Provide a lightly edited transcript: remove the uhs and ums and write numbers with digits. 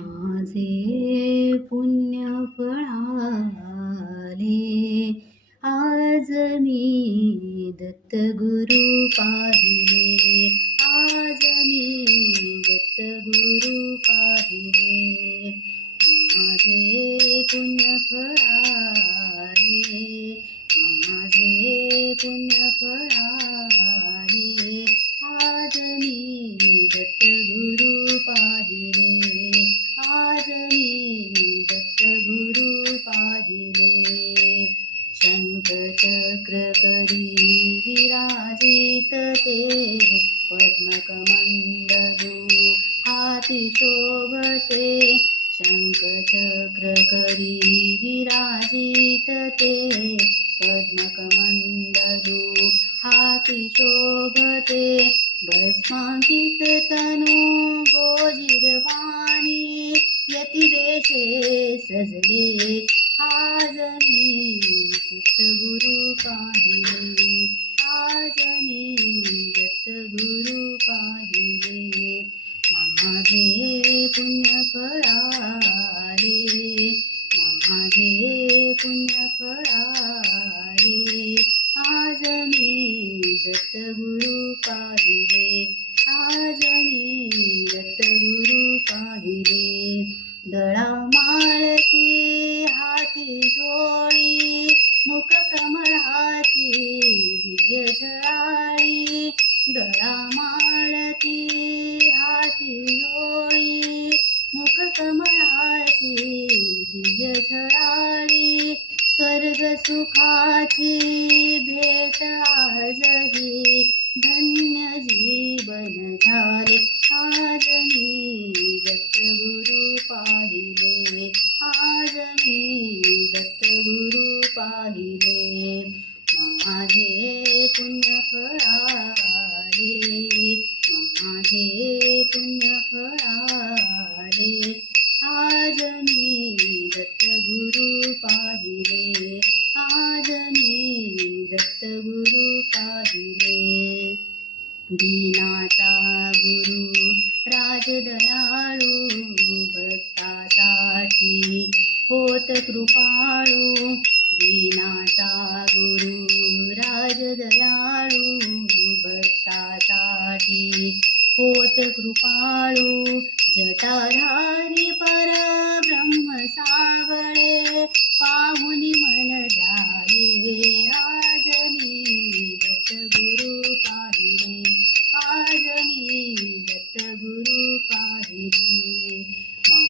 माझे पुण्य फळाले, आज मी दत्तगुरु पाहिले. आज मी दत्तगुरु पाहिले. माझे पुण्य फळाले, माझे पुण्य फळाले, आज मी दत्तगुरु पाहिले. आज मी दत्तगुरु पाहिले. शंख चक्र करी विराजित ते, पद्मकमंडलू हाती शोभते. शंख चक्र करी विराजित ते, पद्मकमंडलू हाती शोभते. भस्मांकित तनू गोजिरवाणी, यतिवेशे सजले. आज मी दत्तगुरु पाहिले. आज मी दत्तगुरु पाहिले. माझे पुण्य फळाले, माझे पुण्य फळाले, आज मी दत्तगुरु पाहिले. आज मी दत्तगुरु पाहिले. गळा माळती हाती झोळी, मुख कमळाची दिव्य झळाळी. गळा माळती हाती झोळी, मुख कमळाची दिव्य झळाळी. स्वर्ग सुखाची भेट आजही, धन्य जीवन झाले. आज मी दत्तगुरु पाहिले. आज मी दत्तगुरु पाहिले. माझे पुण्य फळाले, माझे पुण्य फळाले, आज मी दत्तगुरु पाहिले. आज मी दत्तगुरु पाहिले. दीनाचा गुरु राजदयाळू, भक्तासाठी होत कृपाळू. दीनाचा गुरु राजदयाळू, भक्तासाठी होत कृपाळू. जटाधारी